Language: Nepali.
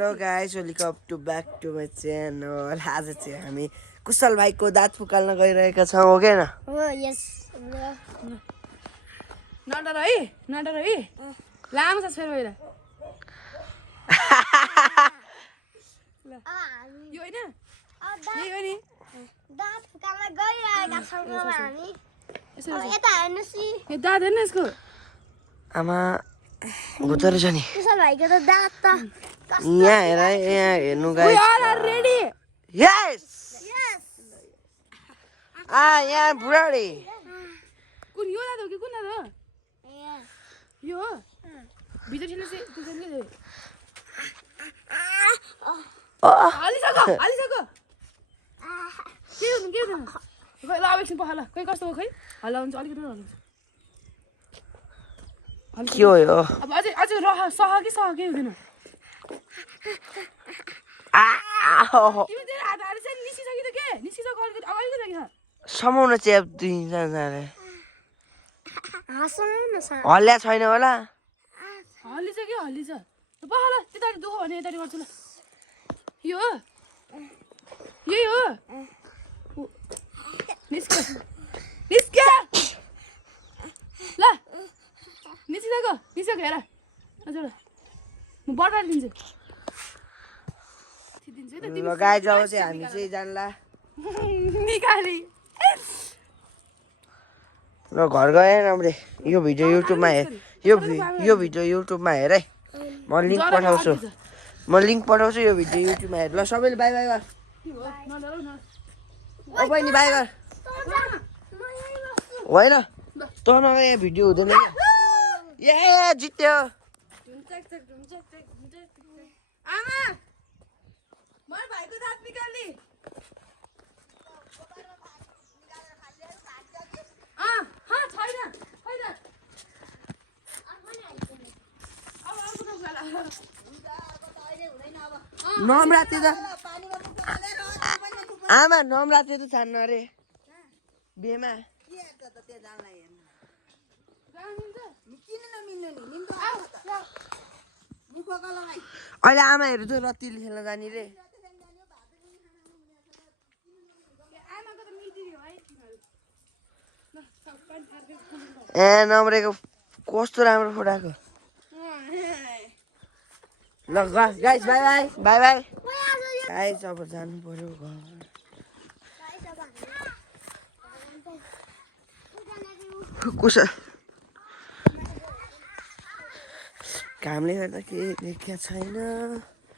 Hello guys welcome to back to my channel. आज चाहिँ हामी कुशल भाइको दाँत फुकाल्न गइरहेका छौँ हो के न? हो यस नडर है लामो छ फेरि भइरा यो हैन यही हो नि दाँत फुकाल्न गइरहेका छौँ अब हामी यसो यता हेर्नुस् नि यो दाँत हेर्न यसको आमा भुत्तो रहेछ नि कुशल भाइको त दाँत त यहाँ हेर यहाँ हेर्नु गाइस। रेडी यस यहाँ बुढाडी कुन यो दाँत हो कि कुन दाँत हो यो हो भित्र ठिलो चाहिँ कुन हालिसक्यो के हुँदैन खै ल अब एकछिन पखाला खै कस्तो हो खै हल्ला हुन्छ अलिकति हल्ला हुन्छ के हो यो? अब अझै रह सह कि हुँदैन तिमी तेरो हातहरू चाहिँ निस्किसक्यो त के निस्किसक्यो अलिकति अगाडि लागि छ समाउन च्याप दुईजनाले हँसाउनु न सर हल्ल्या छैन होला। हल्लिछ पखाला त्यताबाट दुःख भने यताबाट गर्छु ल यो हो यही हो निस्क्यो ल निस्किसक्यो हेर हजुर म बटार दिन्छु ल गाइस अब चाहिँ हामी चाहिँ जानला निकाली र घर गए राम्रै। यो भिडियो युट्युबमा हेर यो भिडियो युट्युबमा हेर है। म लिङ्क पठाउँछु यो भिडियो युट्युबमा हेर। ल सबैले बाई बाई गर। ओ बहिनी बाई गर। होइन त नगए भिडियो हुँदैन क्या। ए जित्यो आमा मलाई भाइको दाँत निकाल्ने नमराते त आमा नमराते त छान्न अरे बेमा अहिले आमाहरू त रत्तीले खेल्न जाने रे। ए नम्रेको कस्तो राम्रो फोटाएको। ल गाइस बाई बाई गाइस अब जानु पर्यो घर। कुशल कामले गर्दा केही देखिया छैन।